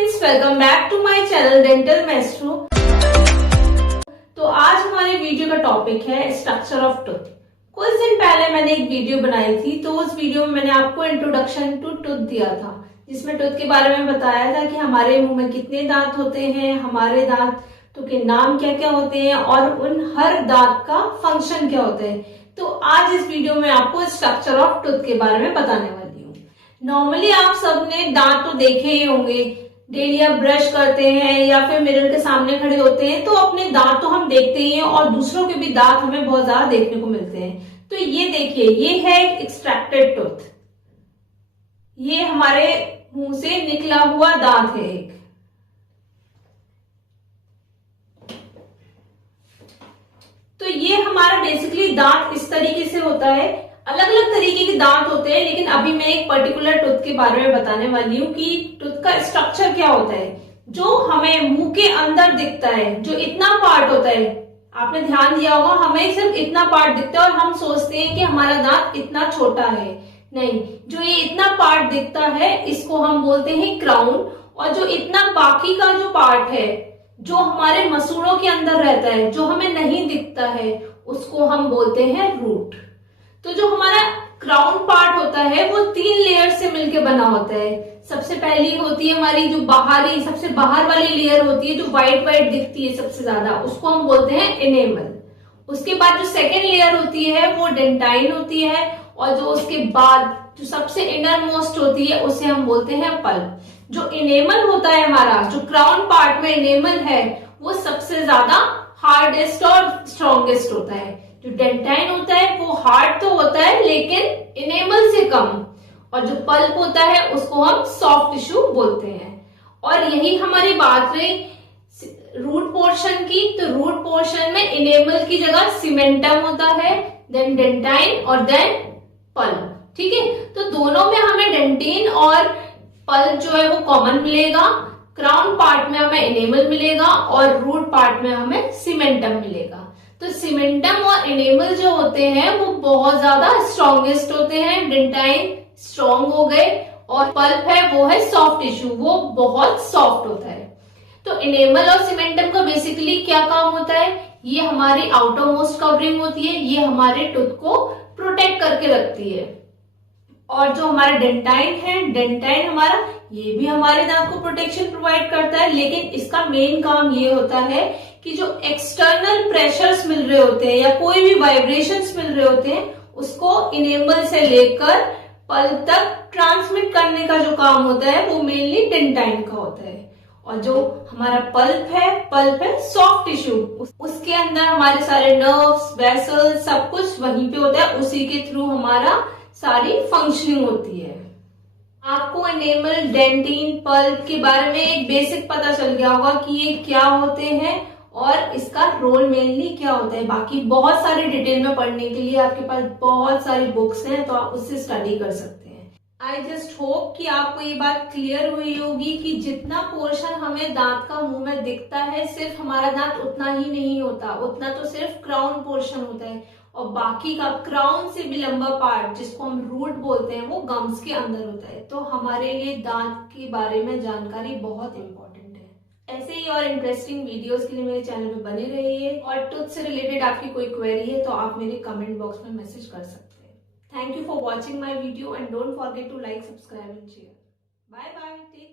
Friends, welcome back to my channel dental maestro. तो आज हमारे वीडियो का टॉपिक है स्ट्रक्चर ऑफ टूथ। कुछ दिन पहले मैंने एक वीडियो बनाई थी, तो उस वीडियो में मैंने आपको इंट्रोडक्शन टू टूथ दिया था, जिसमें टूथ के बारे में बताया था कि हमारे मुंह में कितने दांत होते हैं, हमारे दांतों के नाम क्या क्या होते हैं और उन हर दांत का फंक्शन क्या होता है। तो आज इस वीडियो में आपको स्ट्रक्चर ऑफ टूथ के बारे में बताने वाली हूँ। नॉर्मली आप सबने दांत तो देखे ही होंगे, डेली आप ब्रश करते हैं या फिर मिरर के सामने खड़े होते हैं तो अपने दांत तो हम देखते ही हैं और दूसरों के भी दांत हमें बहुत ज्यादा देखने को मिलते हैं। तो ये देखिए, ये है एक्सट्रैक्टेड टूथ। ये हमारे मुंह से निकला हुआ दांत है एक। तो ये हमारा बेसिकली दांत इस तरीके से होता है। अलग अलग तरीके के दांत होते हैं, लेकिन अभी मैं एक पर्टिकुलर टूथ के बारे में बताने वाली हूँ कि टूथ का स्ट्रक्चर क्या होता है जो हमें मुंह के अंदर दिखता है। जो इतना पार्ट होता है, आपने ध्यान दिया होगा, हमें सिर्फ इतना पार्ट दिखता है और हम सोचते हैं कि हमारा दांत इतना छोटा है। नहीं, जो ये इतना पार्ट दिखता है इसको हम बोलते हैं क्राउन, और जो इतना बाकी का जो पार्ट है जो हमारे मसूड़ों के अंदर रहता है, जो हमें नहीं दिखता है, उसको हम बोलते हैं रूट। तो जो हमारा क्राउन पार्ट होता है वो 3 लेयर से मिलकर बना होता है। सबसे पहली होती है हमारी जो बाहरी, सबसे बाहर वाली लेयर होती है जो व्हाइट व्हाइट दिखती है सबसे ज्यादा, उसको हम बोलते हैं एनेमल। उसके बाद जो सेकेंड लेयर होती है वो डेंटाइन होती है, और जो उसके बाद जो सबसे इनर मोस्ट होती है उसे हम बोलते हैं पल्प। जो एनेमल होता है हमारा, जो क्राउन पार्ट में एनेमल है, वो सबसे ज्यादा हार्डेस्ट और स्ट्रॉन्गेस्ट होता है। जो डेंटाइन होता है वो हार्ड तो होता है लेकिन एनेमल से कम, और जो पल्प होता है उसको हम सॉफ्ट टिश्यू बोलते हैं। और यही हमारी बात रही रूट पोर्शन की, तो रूट पोर्शन में एनेमल की जगह सीमेंटम होता है, देन डेंटाइन और देन पल्प। ठीक है, तो दोनों में हमें डेंटिन और पल्प जो है वो कॉमन मिलेगा। क्राउन पार्ट में हमें एनेमल मिलेगा और रूट पार्ट में हमें सीमेंटम मिलेगा। तो सीमेंटम और एनेमल जो होते हैं वो बहुत ज्यादा स्ट्रॉन्गेस्ट होते हैं। डेंटाइन स्ट्रॉन्ग हो गए और पल्प है वो है सॉफ्ट टिश्यू, वो बहुत सॉफ्ट होता है। तो एनेमल और सीमेंटम का बेसिकली क्या काम होता है, ये हमारी आउटर मोस्ट कवरिंग होती है, ये हमारे टूथ को प्रोटेक्ट करके रखती है। और जो हमारा डेंटाइन है, डेंटाइन हमारा, ये भी हमारे दांत को प्रोटेक्शन प्रोवाइड करता है, लेकिन इसका मेन काम ये होता है कि जो एक्सटर्नल प्रेशर्स मिल रहे होते हैं या कोई भी वाइब्रेशंस मिल रहे होते हैं उसको इनेमल से लेकर पल्प तक ट्रांसमिट करने का जो काम होता है वो मेनली डेंटाइन का होता है। और जो हमारा पल्प है सॉफ्ट टिश्यू, उसके अंदर हमारे सारे नर्व्स, वेसल्स, सब कुछ वहीं पे होता है, उसी के थ्रू हमारा सारी फंक्शनिंग होती है। आपको एनेमल, डेंटिन, पल्प के बारे में एक बेसिक पता चल गया होगा कि ये क्या होते हैं और इसका रोल मेनली क्या होता है। बाकी बहुत सारी डिटेल में पढ़ने के लिए आपके पास बहुत सारी बुक्स हैं, तो आप उससे स्टडी कर सकते हैं। आई जस्ट होप कि आपको ये बात क्लियर हुई होगी कि जितना पोर्शन हमें दांत का मुंह में दिखता है, सिर्फ हमारा दांत उतना ही नहीं होता, उतना तो सिर्फ क्राउन पोर्शन होता है, और बाकी का क्राउन से भी लंबा पार्ट जिसको हम रूट बोलते हैं वो गम्स के अंदर होता है। तो हमारे लिए दांत के बारे में जानकारी बहुत इंपॉर्टेंट है। ऐसे ही और इंटरेस्टिंग वीडियोस के लिए मेरे चैनल में बने रहिए, और टूथ से रिलेटेड आपकी कोई क्वेरी है तो आप मेरे कमेंट बॉक्स में मैसेज कर सकते हैं। Thank you for watching my video and don't forget to like, subscribe and share. Bye bye, take